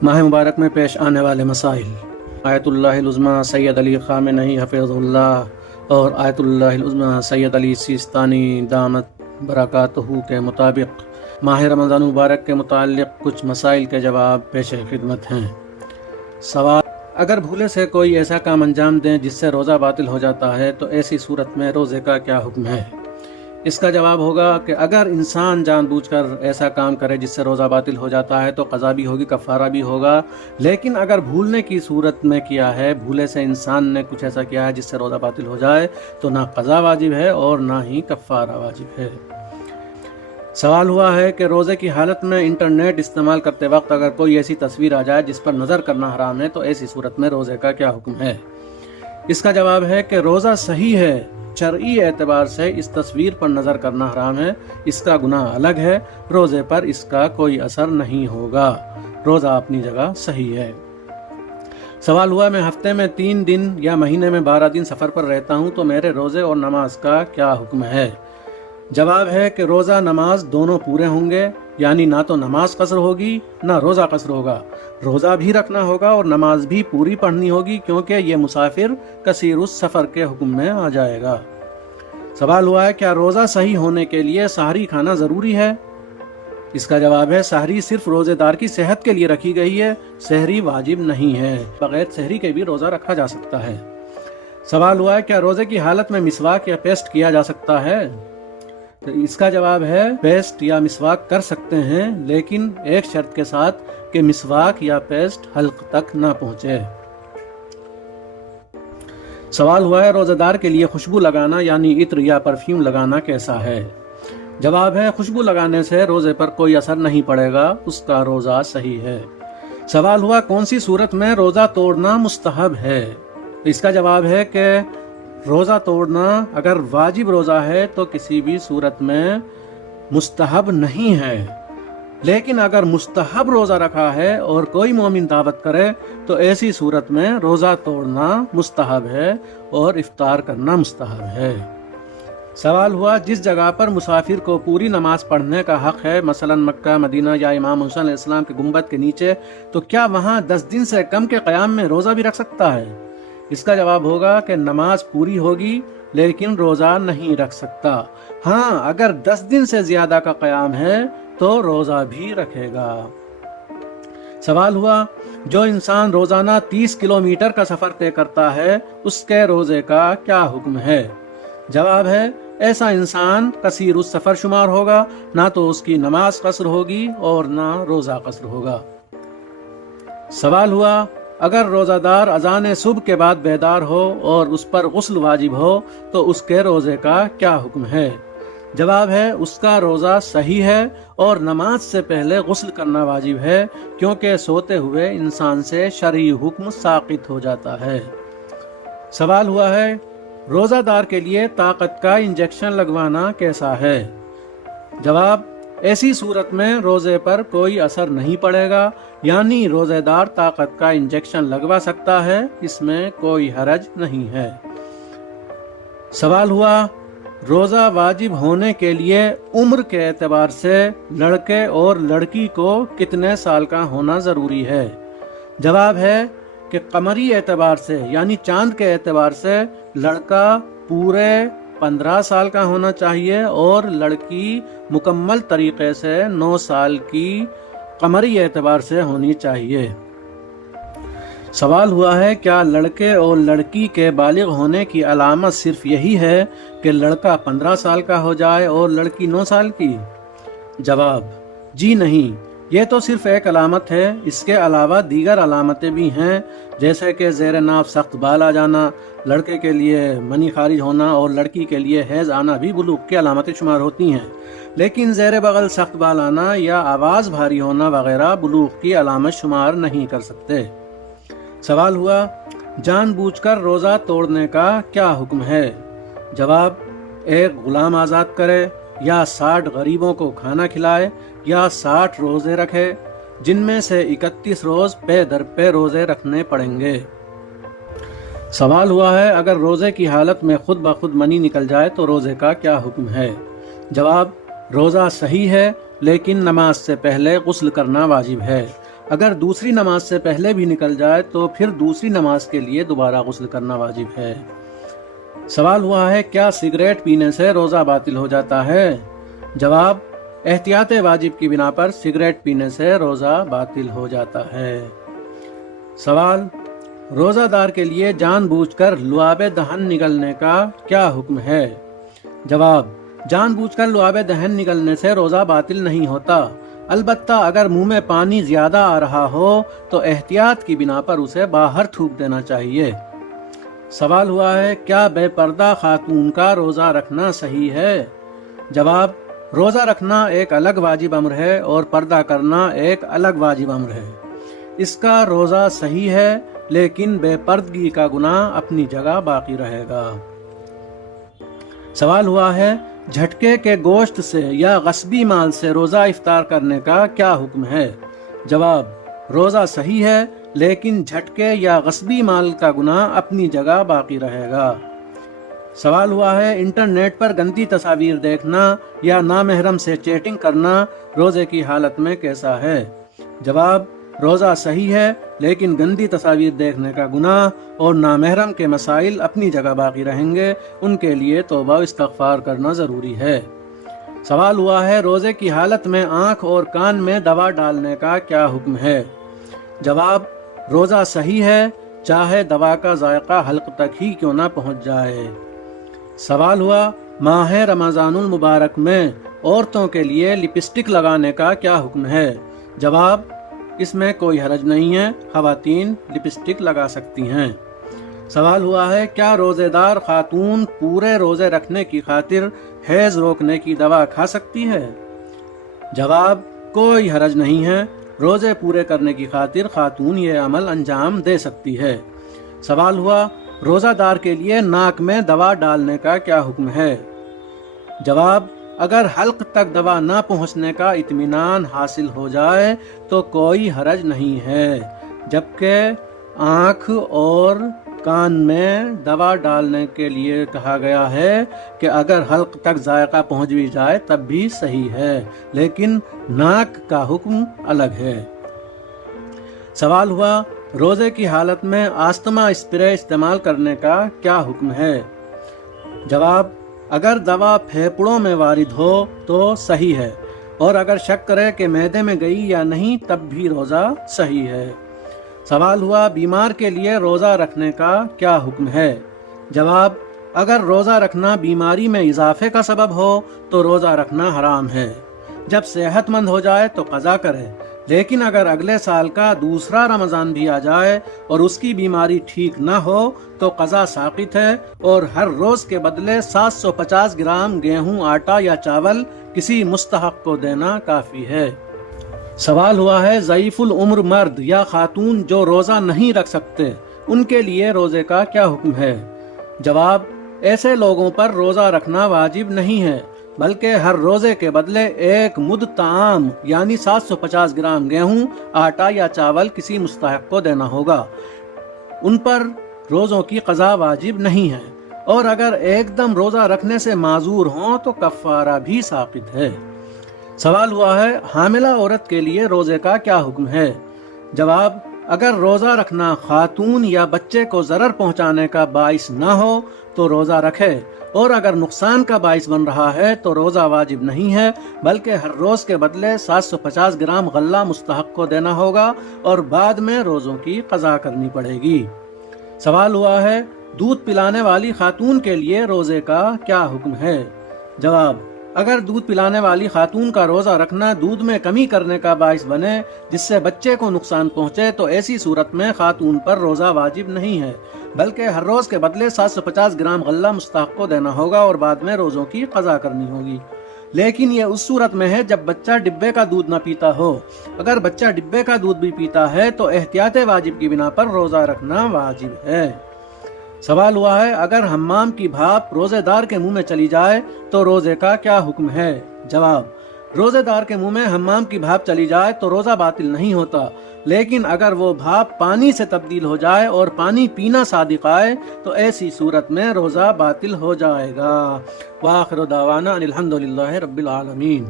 माह मुबारक में पेश आने वाले मसाइल। आयतुल्लाहिल उज़्मा सैयद अली ख़ामेनी हफ़िज़हुल्लाह और आयतुल्लाहिल उज़्मा सैयद अली सिस्तानी दामत बरकातहू के मुताबिक माह रमज़ान मुबारक के मुताल्लिक़ कुछ मसाइल के जवाब पेश खिदमत हैं। सवाल: अगर भूले से कोई ऐसा काम अंजाम दें जिससे रोज़ा बातिल हो जाता है तो ऐसी सूरत में रोज़े का क्या हुक्म है? इसका जवाब होगा कि अगर इंसान जानबूझकर ऐसा काम करे जिससे रोज़ा बातिल हो जाता है तो क़ज़ा भी होगी, कफ़ारा भी होगा। लेकिन अगर भूलने की सूरत में किया है, भूले से इंसान ने कुछ ऐसा किया है जिससे रोज़ा बातिल हो जाए, तो ना क़ज़ा वाजिब है और ना ही कफ़ारा वाजिब है। सवाल हुआ है कि रोज़े की हालत में इंटरनेट इस्तेमाल करते वक्त अगर कोई ऐसी तस्वीर आ जाए जिस पर नज़र करना हराम है तो ऐसी सूरत में रोज़े का क्या हुक्म है? इसका जवाब है कि रोज़ा सही है, शरई एतबार से इस तस्वीर पर नज़र करना हराम है, इसका गुनाह अलग है, रोज़े पर इसका कोई असर नहीं होगा, रोज़ा अपनी जगह सही है। सवाल हुआ, मैं हफ्ते में 3 दिन या महीने में 12 दिन सफ़र पर रहता हूँ तो मेरे रोज़े और नमाज का क्या हुक्म है? जवाब है कि रोज़ा नमाज दोनों पूरे होंगे, यानी ना तो नमाज कसर होगी ना रोज़ा कसर होगा। रोज़ा भी रखना होगा और नमाज भी पूरी पढ़नी होगी क्योंकि ये मुसाफिर कसीरुस सफ़र के हुक्म में आ जाएगा। सवाल हुआ है, क्या रोज़ा सही होने के लिए सहरी खाना ज़रूरी है? इसका जवाब है, सहरी सिर्फ रोज़ेदार की सेहत के लिए रखी गई है, सहरी वाजिब नहीं है, बगैर सहरी के भी रोज़ा रखा जा सकता है। सवाल हुआ है, क्या रोज़े की हालत में मिसवाक या पेस्ट किया जा सकता है? तो इसका जवाब है, पेस्ट या मिसवाक कर सकते हैं, लेकिन एक शर्त के साथ कि मिसवाक या पेस्ट हल्क तक ना पहुंचे। सवाल हुआ है, रोज़ेदार के लिए खुशबू लगाना यानी इत्र या परफ्यूम लगाना कैसा है? जवाब है, खुशबू लगाने से रोज़े पर कोई असर नहीं पड़ेगा, उसका रोज़ा सही है। सवाल हुआ, कौन सी सूरत में रोज़ा तोड़ना मुस्तहब है? इसका जवाब है कि रोज़ा तोड़ना अगर वाजिब रोज़ा है तो किसी भी सूरत में मुस्तहब नहीं है, लेकिन अगर मुस्तहब रोज़ा रखा है और कोई मोमिन दावत करे तो ऐसी सूरत में रोज़ा तोड़ना मुस्तहब है और इफ्तार करना मुस्तहब है। सवाल हुआ, जिस जगह पर मुसाफिर को पूरी नमाज पढ़ने का हक़ है, मसलन मक्का, मदीना या इमाम हुसैन अलैहिस्सलाम के गुंबद के नीचे, तो क्या वहाँ 10 दिन से कम के क़याम में रोज़ा भी रख सकता है? इसका जवाब होगा कि नमाज पूरी होगी लेकिन रोज़ा नहीं रख सकता। हाँ, अगर 10 दिन से ज़्यादा का क़याम है तो रोज़ा भी रखेगा। सवाल हुआ, जो इंसान रोज़ाना 30 किलोमीटर का सफ़र तय करता है उसके रोज़े का क्या हुक्म है? जवाब है, ऐसा इंसान कसीरुस सफ़र शुमार होगा, ना तो उसकी नमाज कसर होगी और ना रोज़ा कसर होगा। सवाल हुआ, अगर रोज़ादार अज़ान सुबह के बाद बेदार हो और उस पर गुस्ल वाजिब हो तो उसके रोज़े का क्या हुक्म है? जवाब है, उसका रोज़ा सही है और नमाज से पहले गुस्ल करना वाजिब है क्योंकि सोते हुए इंसान से शरई हुक्म साक़ित हो जाता है। सवाल हुआ है, रोज़ादार के लिए ताकत का इंजेक्शन लगवाना कैसा है? जवाब, ऐसी सूरत में रोज़े पर कोई असर नहीं पड़ेगा, यानी रोज़ेदार ताकत का इंजेक्शन लगवा सकता है, इसमें कोई हरज नहीं है। सवाल हुआ, रोज़ा वाजिब होने के लिए उम्र के एतबार से लड़के और लड़की को कितने साल का होना ज़रूरी है? जवाब है कि कमरी एतबार से यानी चांद के एतबार से लड़का पूरे 15 साल का होना चाहिए और लड़की मुकम्मल तरीके से 9 साल की कमरी एतबार से होनी चाहिए। सवाल हुआ है, क्या लड़के और लड़की के बालिग होने की अलामत सिर्फ यही है कि लड़का 15 साल का हो जाए और लड़की 9 साल की? जवाब, जी नहीं, ये तो सिर्फ एक अलामत है, इसके अलावा दीगर अलामतें भी हैं, जैसे कि ज़ेर नाफ सख्त बाल आ जाना, लड़के के लिए मनी खारिज होना और लड़की के लिए हैज़ आना भी बुलूग की अलामतें शुमार होती हैं, लेकिन ज़ेर बगल सख्त बाल आना या आवाज़ भारी होना वगैरह बुलूग की अलामत शुमार नहीं कर सकते। सवाल हुआ, जानबूझकर रोज़ा तोड़ने का क्या हुक्म है? जवाब, एक गुलाम आज़ाद करे या 60 गरीबों को खाना खिलाए या 60 रोज़े रखे, जिनमें से 31 रोज़ पे दर पे रोज़े रखने पड़ेंगे। सवाल हुआ है, अगर रोज़े की हालत में खुद ब खुद मनी निकल जाए तो रोज़े का क्या हुक्म है? जवाब, रोज़ा सही है लेकिन नमाज से पहले गुस्ल करना वाजिब है। اگر دوسری نماز سے پہلے بھی نکل جائے تو پھر دوسری نماز کے لیے دوبارہ غسل کرنا واجب ہے۔ سوال ہوا ہے کیا سگریٹ پینے سے روزہ باطل ہو جاتا ہے؟ جواب، احتیاط واجب کی بنا پر سگریٹ پینے سے روزہ باطل ہو جاتا ہے۔ سوال، روزہ دار کے لیے جان بوجھ کر لعاب دہن نگلنے کا کیا حکم ہے؟ جواب، جان بوجھ کر لعاب دہن نگلنے سے روزہ باطل نہیں ہوتا، البتہ اگر منہ میں پانی زیادہ آ رہا ہو تو احتیاط کی بنا پر اسے باہر تھوک دینا چاہیے۔ سوال ہوا ہے کیا بے پردہ خاتون کا روزہ رکھنا صحیح ہے؟ جواب، روزہ رکھنا ایک الگ واجب امر ہے اور پردہ کرنا ایک الگ واجب امر ہے۔ اس کا روزہ صحیح ہے لیکن بے پردگی کا گناہ اپنی جگہ باقی رہے گا۔ سوال ہوا ہے جھٹکے کے گوشت سے یا غصبی مال سے روزہ افطار کرنے کا کیا حکم ہے؟ جواب، روزہ صحیح ہے لیکن جھٹکے یا غصبی مال کا گناہ اپنی جگہ باقی رہے گا۔ سوال ہوا ہے انٹرنیٹ پر گندی تصاویر دیکھنا یا نامحرم سے چیٹنگ کرنا روزے کی حالت میں کیسا ہے؟ جواب، روزہ صحیح ہے لیکن گندی تصاویر دیکھنے کا گناہ اور نامحرم کے مسائل اپنی جگہ باقی رہیں گے، ان کے لیے توبہ و استغفار کرنا ضروری ہے۔ سوال ہوا ہے روزے کی حالت میں آنکھ اور کان میں دوا ڈالنے کا کیا حکم ہے؟ جواب، روزہ صحیح ہے چاہے دوا کا ذائقہ حلق تک ہی کیوں نہ پہنچ جائے۔ سوال ہوا ماہ رمضان المبارک میں عورتوں کے لیے لپسٹک لگانے کا کیا حکم ہے؟ جواب، اس میں کوئی حرج نہیں ہے، خواتین لپسٹک لگا سکتی ہیں۔ سوال ہوا ہے کیا روزے دار خاتون پورے روزے رکھنے کی خاطر حیض روکنے کی دوا کھا سکتی ہے؟ جواب، کوئی حرج نہیں ہے، روزے پورے کرنے کی خاطر خاتون یہ عمل انجام دے سکتی ہے۔ سوال ہوا روزہ دار کے لیے ناک میں دوا ڈالنے کا کیا حکم ہے؟ جواب، اگر حلق تک دوا نہ پہنچنے کا اطمینان حاصل ہو جائے تو کوئی حرج نہیں ہے، جبکہ آنکھ اور کان میں دوا ڈالنے کے لیے کہا گیا ہے کہ اگر حلق تک ذائقہ پہنچ بھی جائے تب بھی صحیح ہے، لیکن ناک کا حکم الگ ہے۔ سوال ہوا روزے کی حالت میں آستما اسپرے استعمال کرنے کا کیا حکم ہے؟ جواب، اگر دوا پھیپڑوں میں وارد ہو تو صحیح ہے، اور اگر شک کرے کہ معدے میں گئی یا نہیں تب بھی روزہ صحیح ہے۔ سوال ہوا بیمار کے لیے روزہ رکھنے کا کیا حکم ہے؟ جواب، اگر روزہ رکھنا بیماری میں اضافے کا سبب ہو تو روزہ رکھنا حرام ہے، جب صحت مند ہو جائے تو قضا کرے، لیکن اگر اگلے سال کا دوسرا رمضان بھی آ جائے اور اس کی بیماری ٹھیک نہ ہو تو قضا ساقط ہے، اور ہر روز کے بدلے 750 گرام گیہوں، آٹا یا چاول کسی مستحق کو دینا کافی ہے۔ سوال ہوا ہے ضعیف العمر مرد یا خاتون جو روزہ نہیں رکھ سکتے ان کے لیے روزے کا کیا حکم ہے؟ جواب، ایسے لوگوں پر روزہ رکھنا واجب نہیں ہے، بلکہ ہر روزے کے بدلے ایک مد طعام یعنی 750 گرام گیہوں، آٹا یا چاول کسی مستحق کو دینا ہوگا۔ ان پر روزوں کی قضا واجب نہیں ہے، اور اگر ایک دم روزہ رکھنے سے معذور ہوں تو کفارہ بھی ساقط ہے۔ سوال ہوا ہے حاملہ عورت کے لیے روزے کا کیا حکم ہے؟ جواب، اگر روزہ رکھنا خاتون یا بچے کو ضرر پہنچانے کا باعث نہ ہو تو روزہ رکھے، اور اگر نقصان کا باعث بن رہا ہے تو روزہ واجب نہیں ہے، بلکہ ہر روز کے بدلے 750 گرام غلہ مستحق کو دینا ہوگا اور بعد میں روزوں کی قضا کرنی پڑے گی۔ سوال ہوا ہے دودھ پلانے والی خاتون کے لیے روزے کا کیا حکم ہے؟ جواب، اگر دودھ پلانے والی خاتون کا روزہ رکھنا دودھ میں کمی کرنے کا باعث بنے جس سے بچے کو نقصان پہنچے تو ایسی صورت میں خاتون پر روزہ واجب نہیں ہے، بلکہ ہر روز کے بدلے 750 گرام غلہ مستحق کو دینا ہوگا اور بعد میں روزوں کی قضا کرنی ہوگی۔ لیکن یہ اس صورت میں ہے جب بچہ ڈبے کا دودھ نہ پیتا ہو۔ اگر بچہ ڈبے کا دودھ بھی پیتا ہے تو احتیاط واجب کی بنا پر روزہ رکھنا واجب ہے۔ سوال ہوا ہے اگر حمام کی بھاپ روزے دار کے منہ میں چلی جائے تو روزے کا کیا حکم ہے؟ جواب، روزے دار کے منہ میں حمام کی بھاپ چلی جائے تو روزہ باطل نہیں ہوتا، لیکن اگر وہ بھاپ پانی سے تبدیل ہو جائے اور پانی پینا صادق آئے تو ایسی صورت میں روزہ باطل ہو جائے گا۔ وآخر دعوانا ان الحمد للہ رب العالمین۔